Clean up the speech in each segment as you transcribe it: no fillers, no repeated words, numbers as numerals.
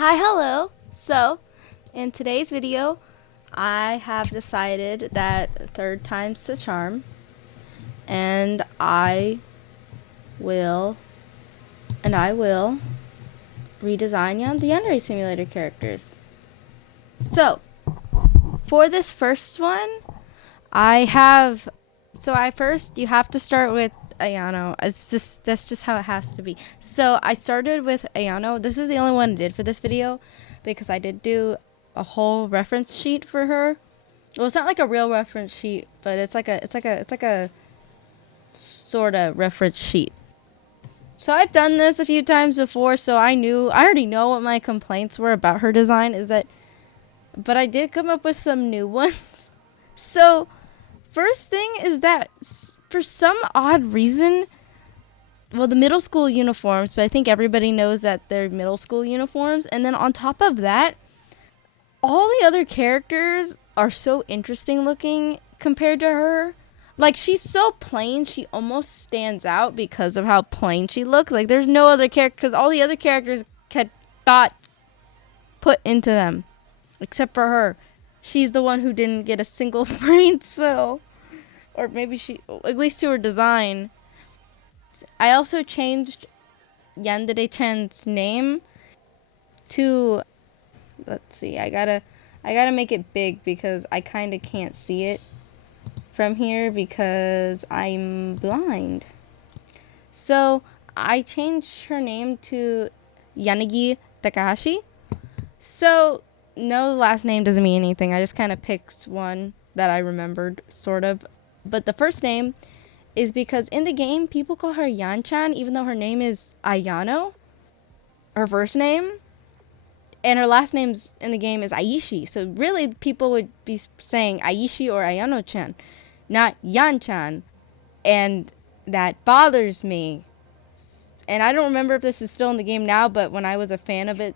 Hello. So, in today's video, I have decided that third time's the charm, and I will redesign the yandere simulator characters. So, for this first one, you have to start with Ayano. That's just how it has to be. So I started with Ayano. This is the only one I did for this video because I did do a whole reference sheet for her. Well, it's not like a real reference sheet, but it's like a sort of reference sheet. So I've done this a few times before, so I already know what my complaints were about her design but I did come up with some new ones. So first thing is that for some odd reason, the middle school uniforms, but I think everybody knows that they're middle school uniforms. And then on top of that, all the other characters are so interesting looking compared to her. Like, she's so plain, she almost stands out because of how plain she looks. Like, there's no other character, because all the other characters had thought put into them, except for her. She's the one who didn't get a single brain cell. Or maybe at least to her design. I also changed Yandere-chan's name to, let's see, I gotta make it big because I kind of can't see it from here because I'm blind. So I changed her name to Yanagi Takahashi. So no, the last name doesn't mean anything. I just kind of picked one that I remembered, sort of. But the first name is because in the game, people call her Yan-chan, even though her name is Ayano, her first name. And her last name's in the game is Aishi. So really, people would be saying Aishi or Ayano-chan, not Yan-chan. And that bothers me. And I don't remember if this is still in the game now, but when I was a fan of it,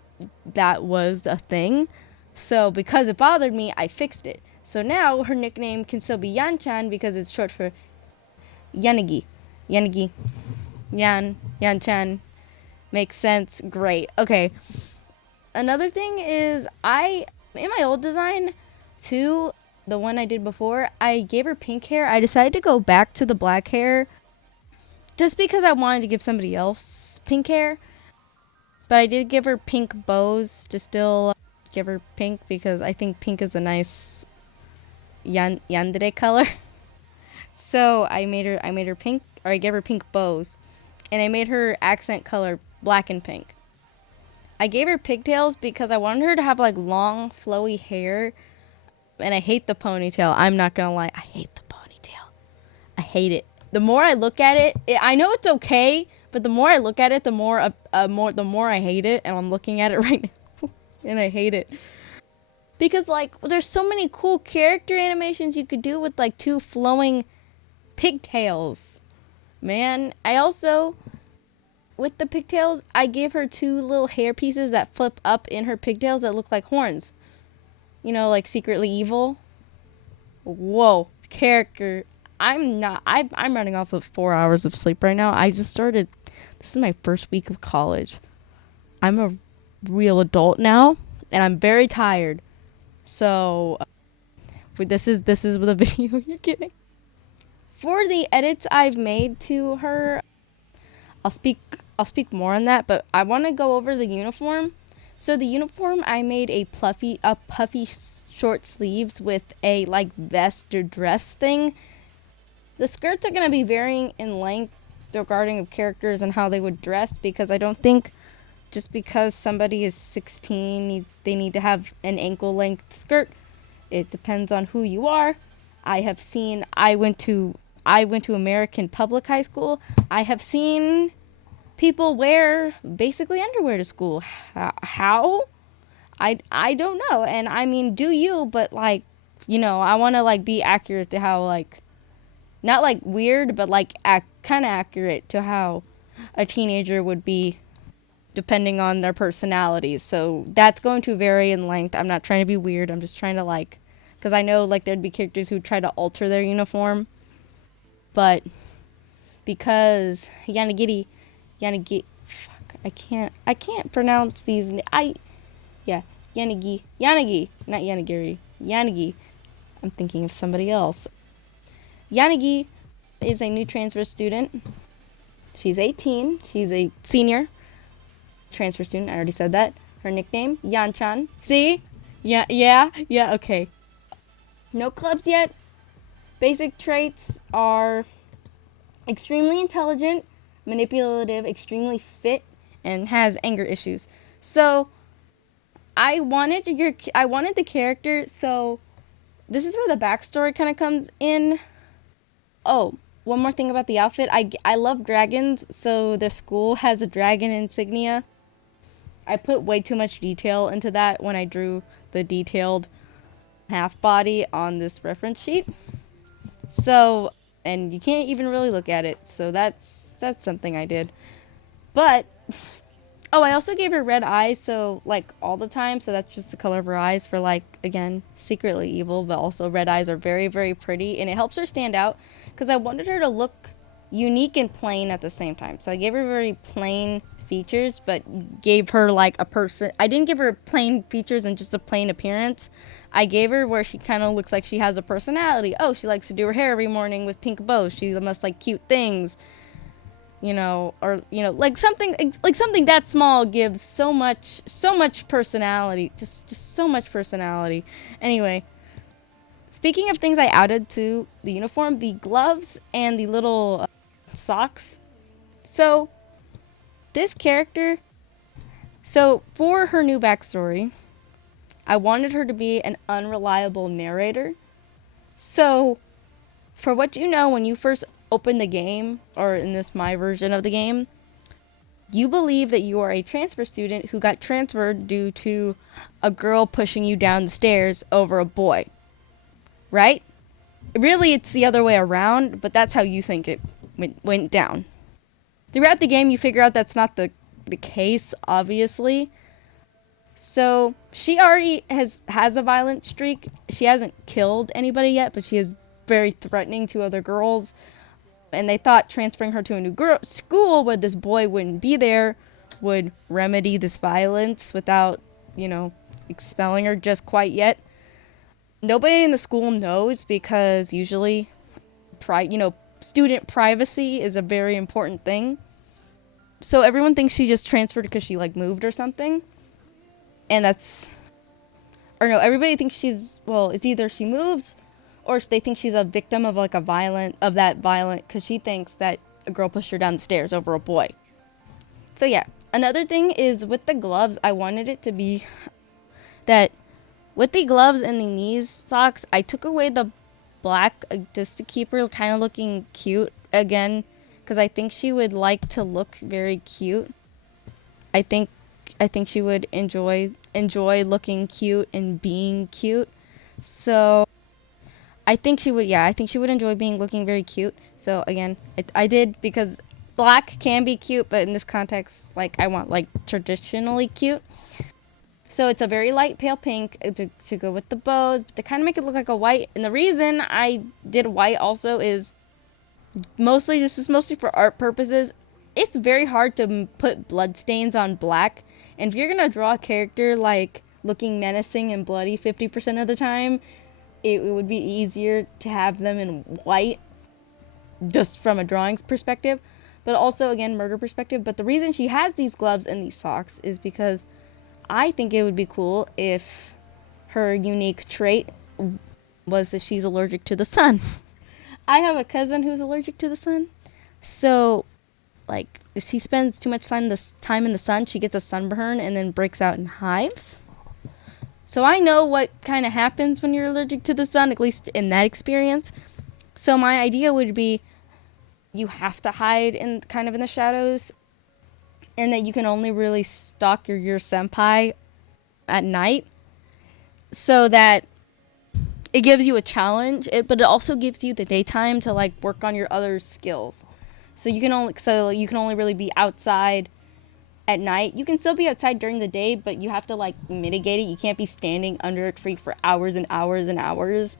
that was the thing. So because it bothered me, I fixed it. So now her nickname can still be Yan-chan because it's short for Yanagi. Yan-chan. Makes sense. Great. Okay. Another thing is in my old design too, the one I did before, I gave her pink hair. I decided to go back to the black hair just because I wanted to give somebody else pink hair. But I did give her pink bows to still give her pink because I think pink is a nice yandere color. So I made her pink, or I gave her pink bows, and I made her accent color black and pink. I gave her pigtails because I wanted her to have like long flowy hair, and I hate the ponytail. I'm not gonna lie, I hate the ponytail. I hate it. The more I look at it, I know it's okay, but the more I look at it, the more I hate it, and I'm looking at it right now, and I hate it. Because, like, there's so many cool character animations you could do with, like, two flowing pigtails. Man, I also, with the pigtails, I gave her two little hair pieces that flip up in her pigtails that look like horns. You know, like Secretly Evil. Whoa, character. I'm running off of 4 hours of sleep right now. I just started, this is my first week of college. I'm a real adult now, and I'm very tired. So, this is the video you're getting. For the edits I've made to her, I'll speak more on that, but I want to go over the uniform. So the uniform, I made a puffy short sleeves with a like vest or dress thing. The skirts are going to be varying in length regarding of characters and how they would dress, because I don't think just because somebody is 16, they need to have an ankle-length skirt. It depends on who you are. I went to American Public High School. I have seen people wear basically underwear to school. How? I don't know. And I mean, do you, but like, you know, I want to like be accurate to how like, not like weird, but like kind of accurate to how a teenager would be depending on their personalities. So that's going to vary in length. I'm not trying to be weird. I'm just trying to like, because I know like there'd be characters who try to alter their uniform, but because fuck, I can't pronounce these. Yeah, Yanagi, not Yanagiri, Yanagi. I'm thinking of somebody else. Yanagi is a new transfer student. She's 18. She's a senior transfer student. I already said that. Her nickname, Yanchan. See? Yeah, okay. No clubs yet. Basic traits are extremely intelligent, manipulative, extremely fit, and has anger issues. So, I wanted the character, so this is where the backstory kind of comes in. Oh, one more thing about the outfit. I love dragons, so the school has a dragon insignia. I put way too much detail into that when I drew the detailed half body on this reference sheet. So, and you can't even really look at it. So that's something I did. But oh, I also gave her red eyes, so like all the time. So that's just the color of her eyes for like, again, secretly evil, but also red eyes are very, very pretty, and it helps her stand out because I wanted her to look unique and plain at the same time. So I gave her very plain features, but gave her like a person. I didn't give her plain features and just a plain appearance. I gave her where she kind of looks like she has a personality. Oh, she likes to do her hair every morning with pink bows. She must like cute things. Like something that small gives so much personality, just so much personality. Anyway, speaking of things I added to the uniform, the gloves and the little socks. So this character, so for her new backstory, I wanted her to be an unreliable narrator. So for what you know, when you first open the game, or in this my version of the game, you believe that you are a transfer student who got transferred due to a girl pushing you down the stairs over a boy, right? Really, it's the other way around, but that's how you think it went down. Throughout the game, you figure out that's not the case, obviously. So she already has a violent streak. She hasn't killed anybody yet, but she is very threatening to other girls. And they thought transferring her to a new school where this boy wouldn't be there would remedy this violence without, expelling her just quite yet. Nobody in the school knows because usually, student privacy is a very important thing. So everyone thinks she just transferred because she like moved or something. And everybody thinks it's either she moves or they think she's a victim of like because she thinks that a girl pushed her down the stairs over a boy. So yeah, another thing is with the gloves, I wanted it to be that with the gloves and the knees socks, I took away the black just to keep her kind of looking cute again, because I think she would like to look very cute. I think she would enjoy looking cute and being cute. So I think she would enjoy looking very cute. So again, I did, because black can be cute, but in this context, like I want like traditionally cute. So it's a very light pale pink to go with the bows, but to kind of make it look like a white. And the reason I did white also is mostly for art purposes. It's very hard to put blood stains on black. And if you're going to draw a character like looking menacing and bloody 50% of the time, it would be easier to have them in white, just from a drawing perspective, but also, again, murder perspective. But the reason she has these gloves and these socks is because I think it would be cool if her unique trait was that she's allergic to the sun. I have a cousin who's allergic to the sun. So, like, if she spends too much time in the sun, she gets a sunburn and then breaks out in hives. So I know what kind of happens when you're allergic to the sun, at least in that experience. So my idea would be you have to hide in the shadows, and that you can only really stalk your senpai at night, so that it gives you a challenge, but it also gives you the daytime to like work on your other skills. So you can only really be outside at night. You can still be outside during the day, but you have to like mitigate it. You can't be standing under a tree for hours and hours and hours,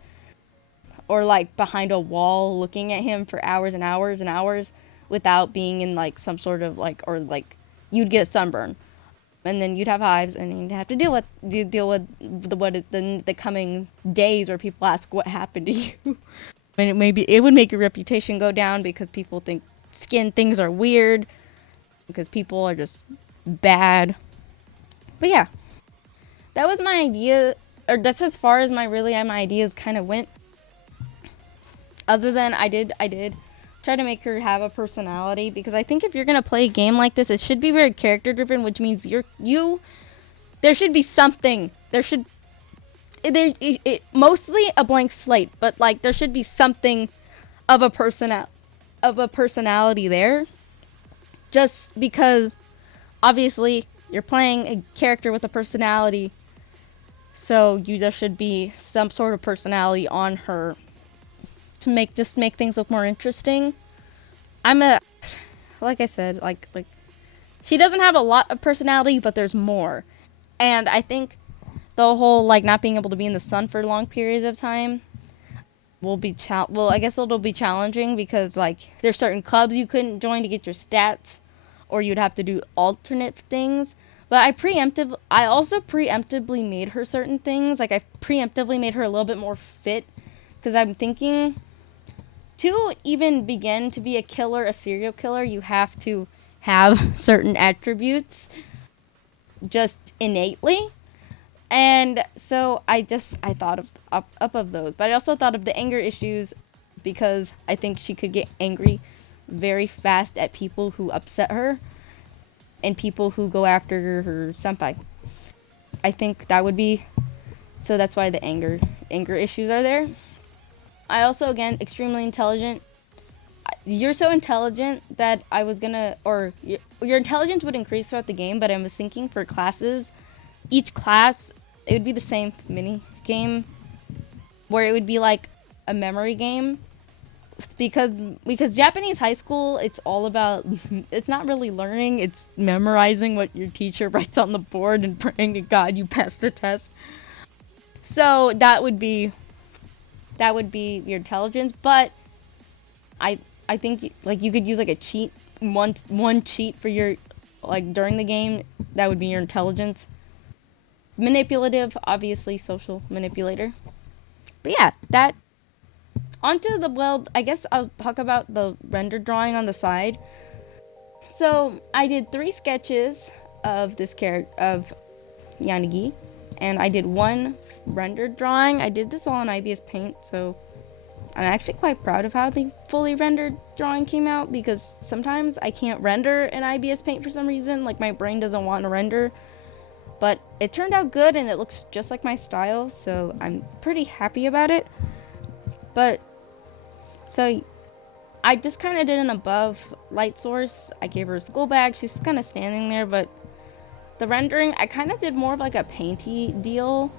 or like behind a wall looking at him for hours and hours and hours without being in like some sort of like, or like you'd get a sunburn and then you'd have hives and you'd have to deal with the coming days where people ask what happened to you. And it would make your reputation go down because people think skin things are weird, because people are just bad. But yeah, that was my idea, or that's as far as my ideas kind of went. Other than I did try to make her have a personality, because I think if you're gonna play a game like this, it should be very character driven, which means there should be something. Mostly a blank slate, but like there should be something of a personality there. Just because obviously you're playing a character with a personality, so there should be some sort of personality on her to make things look more interesting. Like I said, like she doesn't have a lot of personality, but there's more. And I think the whole like not being able to be in the sun for long periods of time will be I guess it'll be challenging, because like there's certain clubs you couldn't join to get your stats, or you'd have to do alternate things. But I also preemptively made her certain things. Like I preemptively made her a little bit more fit, because I'm thinking to even begin to be a serial killer, you have to have certain attributes just innately. And so I thought of up of those. But I also thought of the anger issues, because I think she could get angry very fast at people who upset her and people who go after her senpai. I think that would be, so that's why the anger issues are there. I also, again, extremely intelligent. You're so intelligent that I was gonna, or your intelligence would increase throughout the game, but I was thinking for classes, each class, it would be the same mini game, where it would be like a memory game, because Japanese high school, it's all about, it's not really learning, it's memorizing what your teacher writes on the board and praying to God you pass the test. So that would be your intelligence. But I think like you could use like a cheat, one cheat for your, like during the game, that would be your intelligence. Manipulative, obviously social manipulator. But yeah, that onto the, well, I guess I'll talk about the render drawing on the side. So I did 3 sketches of this character of Yanagi, and I did 1 rendered drawing. I did this all in IBS Paint, so I'm actually quite proud of how the fully rendered drawing came out, because sometimes I can't render in IBS Paint for some reason, like my brain doesn't want to render. But it turned out good, and it looks just like my style, so I'm pretty happy about it. But so I just kind of did an above light source. I gave her a school bag. She's kind of standing there, but the rendering, I kind of did more of like a painty deal.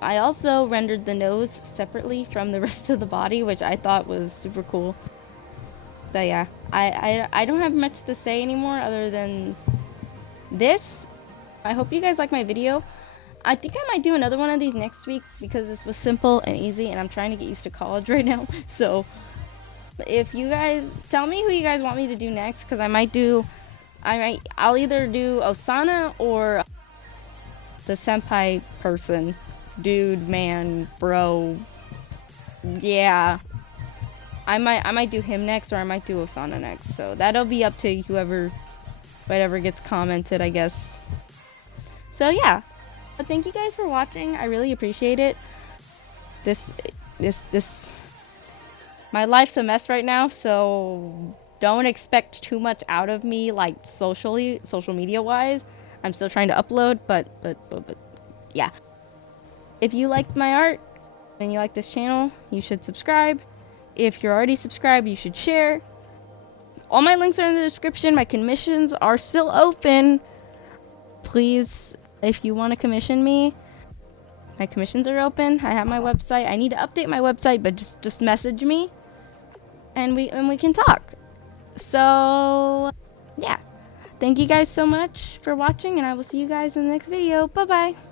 I also rendered the nose separately from the rest of the body, which I thought was super cool. But yeah, I don't have much to say anymore other than this. I hope you guys like my video. I think I might do another one of these next week, because this was simple and easy, and I'm trying to get used to college right now. So if you guys tell me who you guys want me to do next, because I'll either do Osana or the senpai person, dude, man, bro. Yeah, I might do him next, or I might do Osana next. So that'll be up to whatever gets commented, I guess. So yeah, but thank you guys for watching. I really appreciate it. My life's a mess right now, so don't expect too much out of me, like social media wise. I'm still trying to upload, but yeah. If you liked my art and you like this channel, you should subscribe. If you're already subscribed, you should share. All my links are in the description. My commissions are still open. Please, if you want to commission me, my commissions are open. I have my website. I need to update my website, but just message me, and we can talk. So, yeah. Thank you guys so much for watching, and I will see you guys in the next video. Bye-bye.